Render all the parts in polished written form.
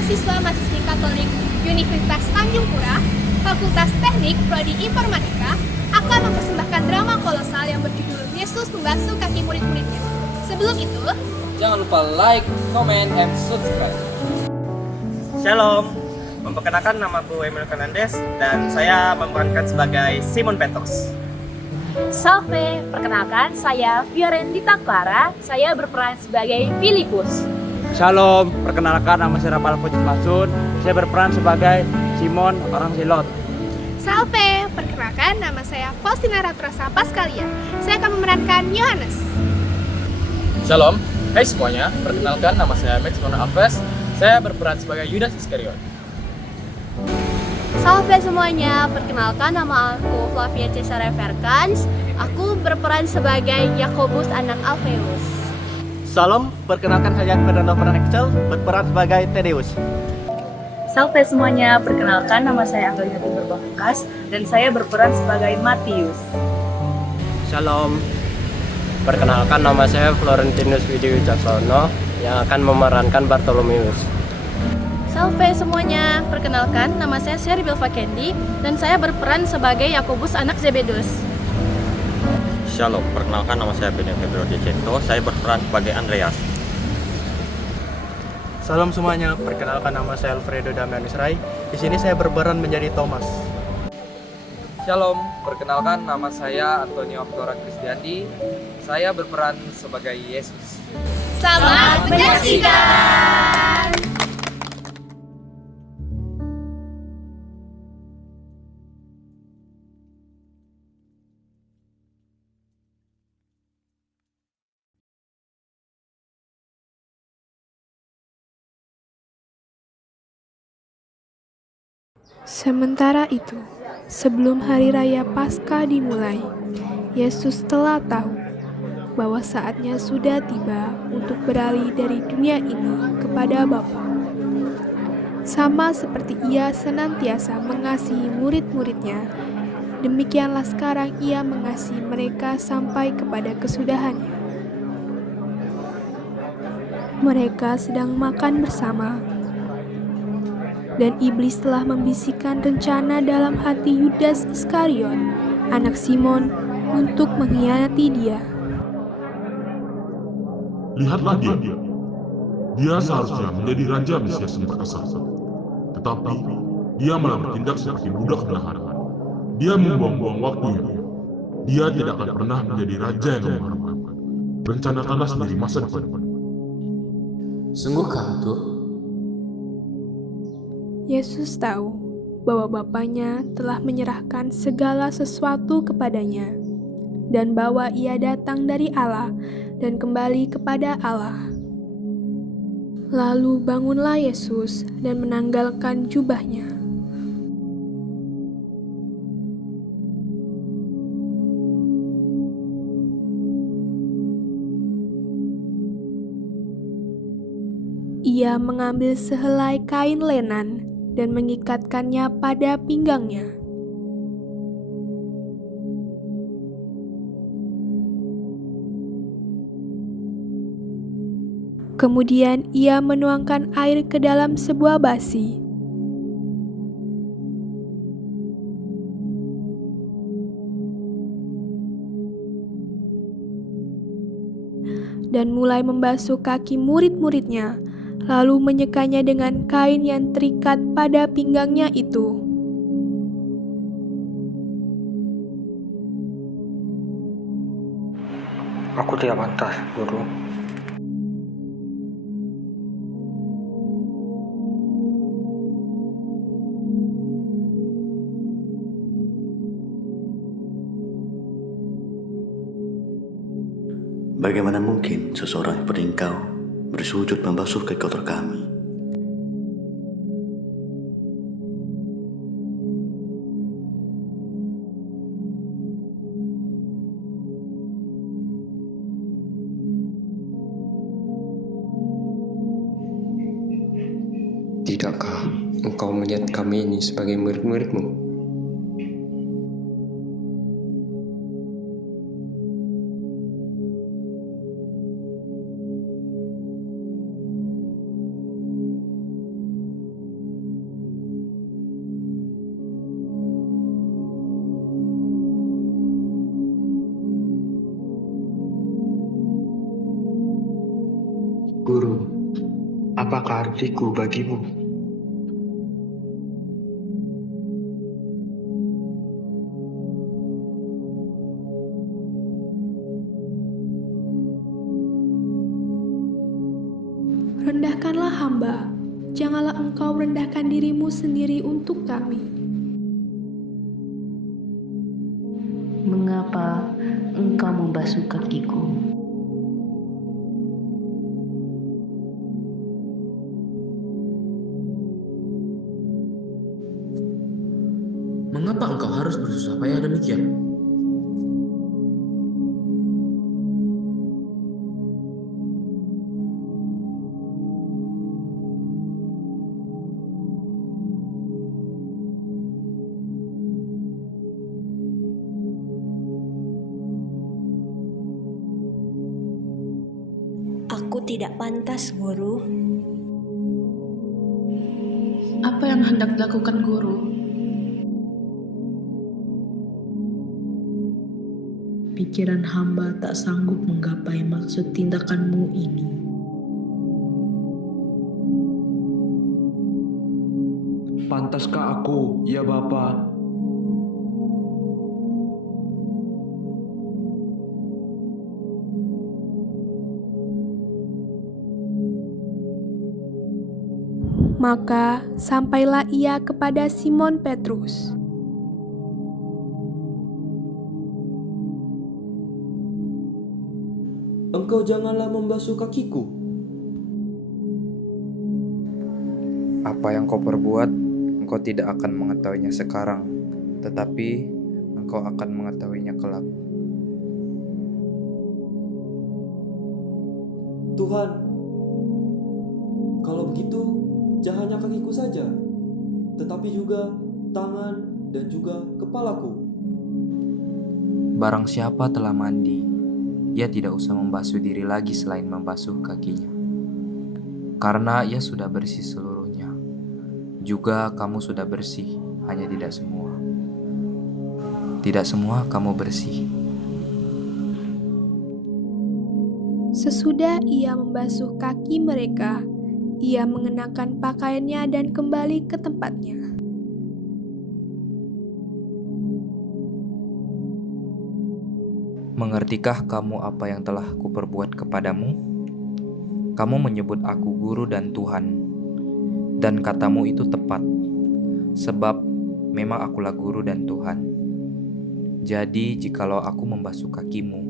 mahasiswa-mahasiswi Katolik Universitas Tanjung Pura, Fakultas Teknik Prodi Informatika, akan mempersembahkan drama kolosal yang berjudul Yesus Membasuh Kaki Murid-muridnya. Sebelum itu, jangan lupa like, comment, and subscribe. Shalom, memperkenalkan namaku Emil Fernandes dan saya memerankan sebagai Simon Petrus. Salve, perkenalkan saya Fiorendita Clara, saya berperan sebagai Filipus. Shalom, perkenalkan nama saya Rafael Fujit Masun, saya berperan sebagai Simon orang Silot. Salve, perkenalkan nama saya Faustina Ratrosa Paskalia, saya akan memerankan Yohanes. Shalom, hai semuanya, perkenalkan nama saya Max Mono Alves, saya berperan sebagai Yudas Iskariot. Salve semuanya, perkenalkan nama aku Flavia Cesare Verkans, aku berperan sebagai Yakobus anak Alfeus. Salam, perkenalkan saya Fernando Excel, berperan sebagai Tedeus. Salve semuanya, perkenalkan nama saya Anggelia Timur Pamungkas dan saya berperan sebagai Matius. Shalom, perkenalkan nama saya Florentinus Widi Wicaksono yang akan memerankan Bartolomeus. Salve semuanya, perkenalkan nama saya Sherry Belva Candy dan saya berperan sebagai Yakobus anak Zebedus. Shalom, perkenalkan nama saya Beniam Februari Cento, saya berperan sebagai Andreas. Salam semuanya, perkenalkan nama saya Alfredo Damianus Rai. Di sini saya berperan menjadi Thomas. Shalom, perkenalkan nama saya Antonio Oktora Kristiandi, saya berperan sebagai Yesus. Selamat menyaksikan! Sementara itu, sebelum hari raya Paskah dimulai, Yesus telah tahu bahwa saatnya sudah tiba untuk beralih dari dunia ini kepada Bapa. Sama seperti Ia senantiasa mengasihi murid-muridnya, demikianlah sekarang Ia mengasihi mereka sampai kepada kesudahannya. Mereka sedang makan bersama, dan iblis telah membisikkan rencana dalam hati Yudas Iskariot, anak Simon, untuk mengkhianati Dia. Lihatlah dia. Dia seharusnya menjadi raja Mesias yang perkasa. Tetapi dia malah bertindak seperti budak belahan. Dia membuang-buang waktunya. Dia tidak akan pernah menjadi raja yang mengharapkan. Rencanakanlah sendiri masa depan. Sungguhkah itu? Yesus tahu bahwa Bapanya telah menyerahkan segala sesuatu kepadanya, dan bahwa Ia datang dari Allah dan kembali kepada Allah. Lalu bangunlah Yesus dan menanggalkan jubahnya. Ia mengambil sehelai kain lenan dan mengikatkannya pada pinggangnya. Kemudian ia menuangkan air ke dalam sebuah basi. Dan mulai membasuh kaki murid-muridnya, lalu menyekanya dengan kain yang terikat pada pinggangnya itu. Aku tidak pantas, Guru. Bagaimana mungkin seseorang seperti engkau bersujud membasuh kaki kotor kami? Tidakkah engkau melihat kami ini sebagai murid-muridmu? Apakah artiku bagimu? Rendahkanlah hamba, janganlah engkau rendahkan dirimu sendiri untuk kami. Mengapa engkau membasuh kakiku? Mengapa engkau harus bersusah payah demikian? Aku tidak pantas, Guru. Apa yang hendak dilakukan Guru? Pikiran hamba tak sanggup menggapai maksud tindakanmu ini. Pantaskah aku, ya Bapa? Maka sampailah ia kepada Simon Petrus. Engkau janganlah membasuh kakiku. Apa yang kau perbuat, engkau tidak akan mengetahuinya sekarang, tetapi engkau akan mengetahuinya kelak. Tuhan, kalau begitu, jangan hanya kakiku saja, tetapi juga tangan dan juga kepalaku. Barang siapa telah mandi, ia tidak usah membasuh diri lagi selain membasuh kakinya, karena ia sudah bersih seluruhnya. Juga kamu sudah bersih, hanya tidak semua. Tidak semua kamu bersih. Sesudah ia membasuh kaki mereka, ia mengenakan pakaiannya dan kembali ke tempatnya. Mengertikah kamu apa yang telah kuperbuat kepadamu? Kamu menyebut aku guru dan Tuhan, dan katamu itu tepat, sebab memang akulah guru dan Tuhan. Jadi jikalau aku membasuh kakimu,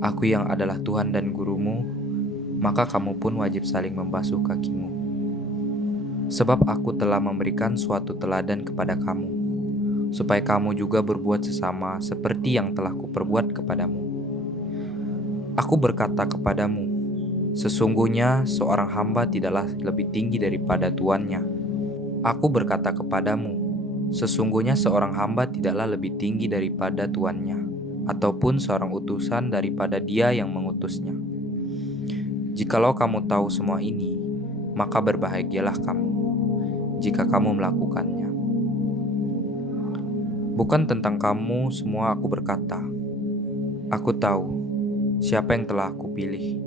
aku yang adalah Tuhan dan gurumu, maka kamu pun wajib saling membasuh kakimu. Sebab aku telah memberikan suatu teladan kepada kamu, supaya kamu juga berbuat sesama seperti yang telah kuperbuat kepadamu. Aku berkata kepadamu, sesungguhnya seorang hamba tidaklah lebih tinggi daripada tuannya. Aku berkata kepadamu, sesungguhnya seorang hamba tidaklah lebih tinggi daripada tuannya, ataupun seorang utusan daripada dia yang mengutusnya. Jikalau kamu tahu semua ini, maka berbahagialah kamu jika kamu melakukannya. Bukan tentang kamu semua aku berkata. Aku tahu siapa yang telah aku pilih.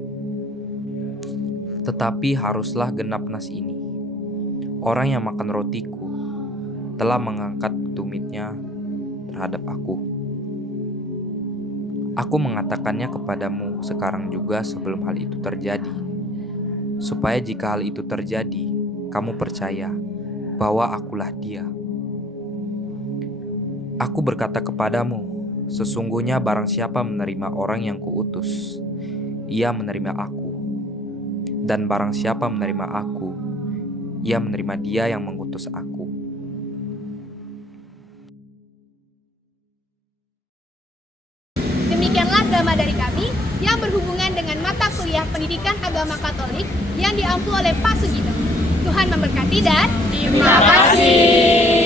Tetapi haruslah genap nas ini. Orang yang makan rotiku telah mengangkat tumitnya terhadap aku. Aku mengatakannya kepadamu sekarang juga sebelum hal itu terjadi, supaya jika hal itu terjadi, kamu percaya bahwa akulah Dia. Aku berkata kepadamu, sesungguhnya barang siapa menerima orang yang kuutus, ia menerima aku. Dan barang siapa menerima aku, ia menerima Dia yang mengutus aku. Demikianlah drama dari kami yang berhubungan dengan mata kuliah pendidikan agama Katolik yang diampu oleh Pak Sugito. Tuhan memberkati dan terima kasih.